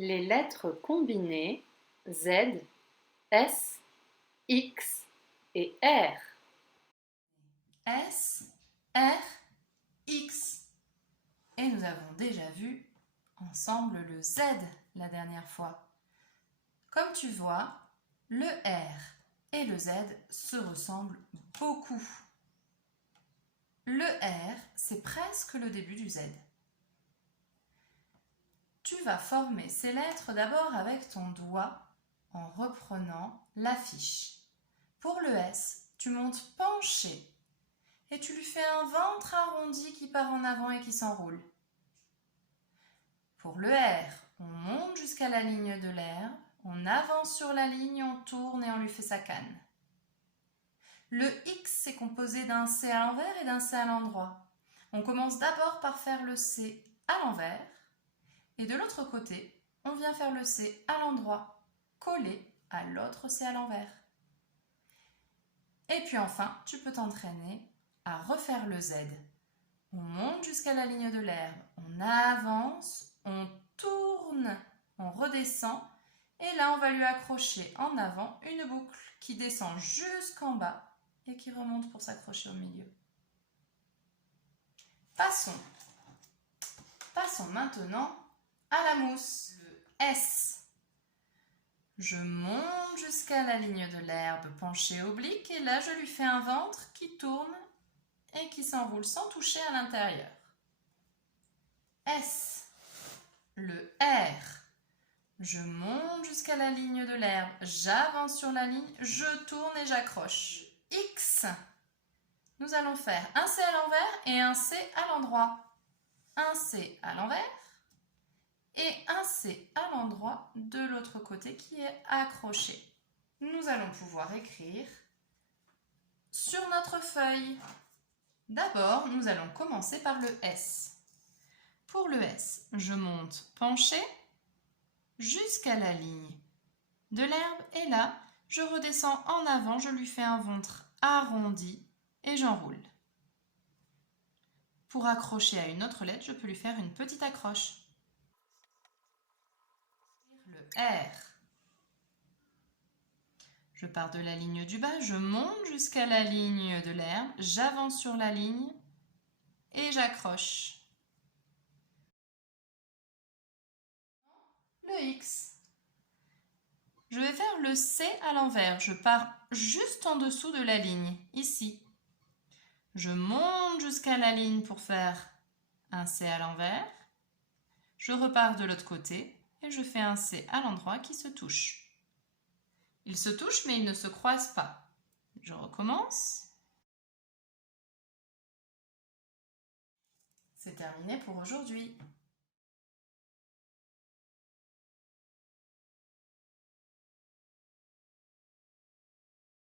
Les lettres combinées Z, S, X et R. S, R, X. Et nous avons déjà vu ensemble le Z la dernière fois. Comme tu vois, le R et le Z se ressemblent beaucoup. Le R, c'est presque le début du Z. Tu vas former ces lettres d'abord avec ton doigt en reprenant l'affiche. Pour le S, tu montes penché et tu lui fais un ventre arrondi qui part en avant et qui s'enroule. Pour le R, on monte jusqu'à la ligne de l'herbe, on avance sur la ligne, on tourne et on lui fait sa canne. Le X est composé d'un C à l'envers et d'un C à l'endroit. On commence d'abord par faire le C à l'envers et de l'autre côté, on vient faire le C à l'endroit, collé à l'autre C à l'envers. Et puis enfin, tu peux t'entraîner à refaire le Z. On monte jusqu'à la ligne de l'herbe, on avance, on tourne, on redescend et là on va lui accrocher en avant une boucle qui descend jusqu'en bas et qui remonte pour s'accrocher au milieu. Passons maintenant à la mousse, le S. Je monte jusqu'à la ligne de l'herbe penchée oblique et là je lui fais un ventre qui tourne et qui s'enroule sans toucher à l'intérieur. S. Le R. Je monte jusqu'à la ligne de l'herbe, j'avance sur la ligne, je tourne et j'accroche. X. Nous allons faire un C à l'envers et un C à l'endroit. Un C à l'envers et un C à l'endroit de l'autre côté qui est accroché. Nous allons pouvoir écrire sur notre feuille. D'abord, nous allons commencer par le S. Pour le S, je monte penché jusqu'à la ligne de l'herbe et là, je redescends en avant, je lui fais un ventre arrondi et j'enroule. Pour accrocher à une autre lettre, je peux lui faire une petite accroche. Le R. Je pars de la ligne du bas, je monte jusqu'à la ligne de l'herbe, j'avance sur la ligne et j'accroche. Le X. Je vais faire le C à l'envers. Je pars juste en dessous de la ligne, ici. Je monte jusqu'à la ligne pour faire un C à l'envers. Je repars de l'autre côté et je fais un C à l'endroit qui se touche. Ils se touchent mais ils ne se croisent pas. Je recommence. C'est terminé pour aujourd'hui.